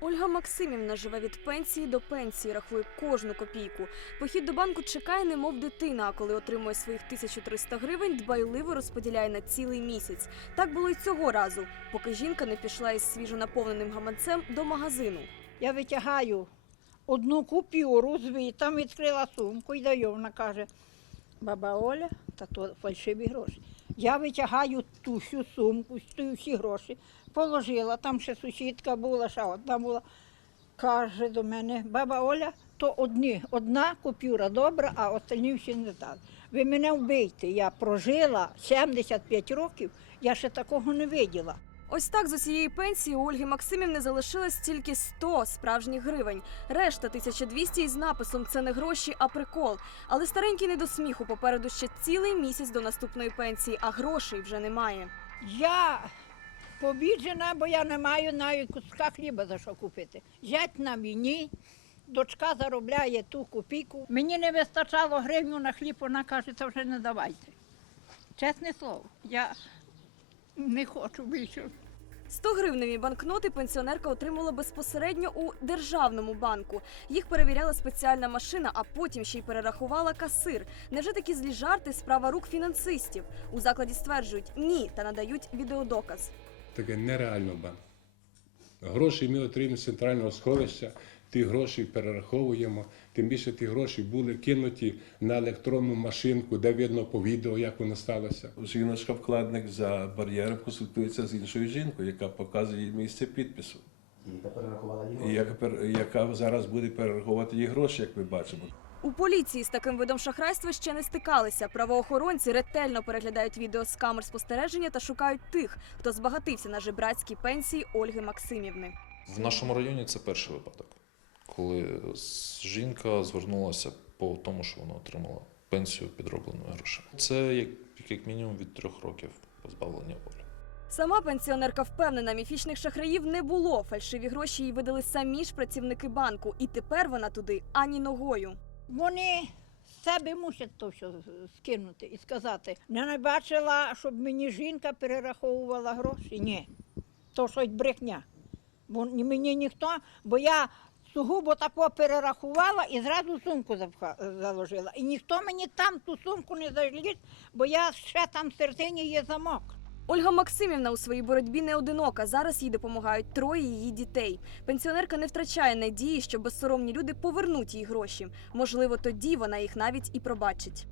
Ольга Максимівна живе від пенсії до пенсії, рахує кожну копійку. Похід до банку чекає, немов дитина, а коли отримує своїх 1300 гривень, дбайливо розподіляє на цілий місяць. Так було й цього разу, поки жінка не пішла із свіжо наповненим гаманцем до магазину. Я витягаю одну купюру звітом, відкрила сумку і даю. Вона каже, баба Оля, та то фальшиві гроші. Я витягаю ту всю сумку, стою всі гроші, положила, там ще сусідка була, ще одна була. Каже до мене, баба Оля, то одні, одна купюра добра, а остальні всі не дали. Ви мене вбийте. Я прожила 75 років, я ще такого не виділа. Ось так з усієї пенсії у Ольги Максимівни залишилось тільки 100 справжніх гривень. Решта 1200 із написом це не гроші, а прикол. Але старенький не до сміху. Попереду ще цілий місяць до наступної пенсії, а грошей вже немає. Я побіджена, бо я не маю навіть куска хліба за що купити. Зять на війні, дочка заробляє ту копійку. Мені не вистачало гривню на хліб, вона каже, це вже не давайте. Чесне слово, я не хочу більше. 100 гривневі банкноти пенсіонерка отримала безпосередньо у державному банку. Їх перевіряла спеціальна машина, а потім ще й перерахувала касир. Невже такі злі жарти справа рук фінансистів? У закладі стверджують ні та надають відеодоказ. таке нереально банк. Гроші ми отримуємо з центрального сховища, ті гроші перераховуємо. Тим більше ті гроші були кинуті на електронну машинку, де видно по відео, як воно сталося. Жіночка вкладник за бар'єром консультується з іншою жінкою, яка показує місце підпису, Яка перерахувала її і гроші. яка, яка зараз буде перераховувати їй гроші, як ми бачимо. У поліції з таким видом шахрайства ще не стикалися. Правоохоронці ретельно переглядають відео з камер спостереження та шукають тих, хто збагатився на жебрацькій пенсії Ольги Максимівни. В нашому районі це перший випадок, коли жінка звернулася по тому, що вона отримала пенсію підробленою грошима. Це як, як мінімум від трьох років позбавлення волі. Сама пенсіонерка впевнена, міфічних шахраїв не було. Фальшиві гроші їй видали самі ж працівники банку, і тепер вона туди ані ногою. Вони себе мусять то все скинути і сказати. Не бачила, щоб мені жінка перераховувала гроші. Ні. То щось брехня. Бо мені ніхто, бо я сугубо тако перерахувала і зразу сумку заложила. І ніхто мені там ту сумку не заліз, бо я ще там в середині є замок. Ольга Максимівна у своїй боротьбі не одинока. Зараз їй допомагають троє її дітей. Пенсіонерка не втрачає надії, що безсоромні люди повернуть їй гроші. Можливо, тоді вона їх навіть і пробачить.